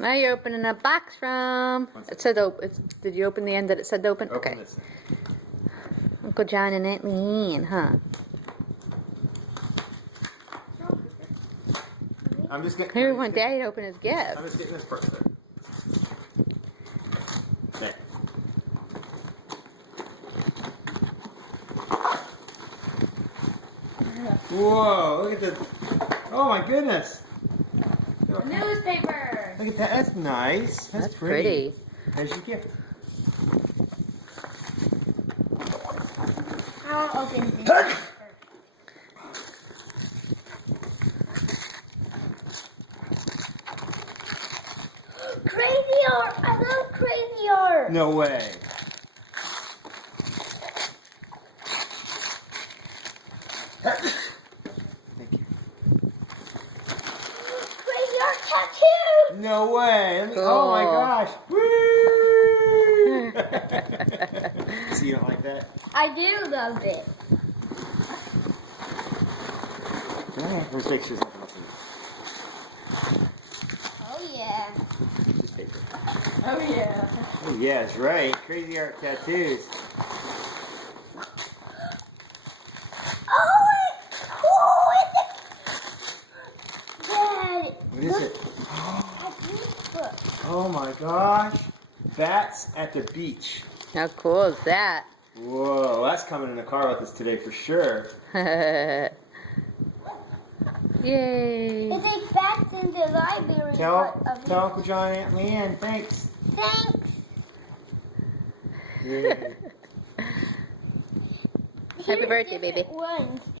Now you're opening a box from. It said open. Did you open the end that it said open? Open Okay. this thing. Uncle John and Aunt Leanne, huh? I'm just getting. Here we want Daddy to open his I'm gift. just getting this part there. There. Whoa! Look at the. Oh my goodness! A newspaper. Look at that. That's nice. That's pretty. There's your gift. I'll open this first. Crazy art! I love crazy art! No way. Thank you. Crazy art tattoo! No way. Cool. Oh my gosh. Woo! See, you don't like that? I do love it. There's pictures of it. Oh yeah. Just paper. Oh yeah. Oh, yeah, that's right. Crazy art tattoos. Oh, it's cool! Dad, What is it? at this book. Oh my gosh. Bats at the beach. How cool is that? Whoa, that's coming in the car with us today for sure. Yay! It takes bats in the library. Tell of Uncle John and Aunt Leanne, thanks. Thanks. Yay. Happy birthday, baby. Ones.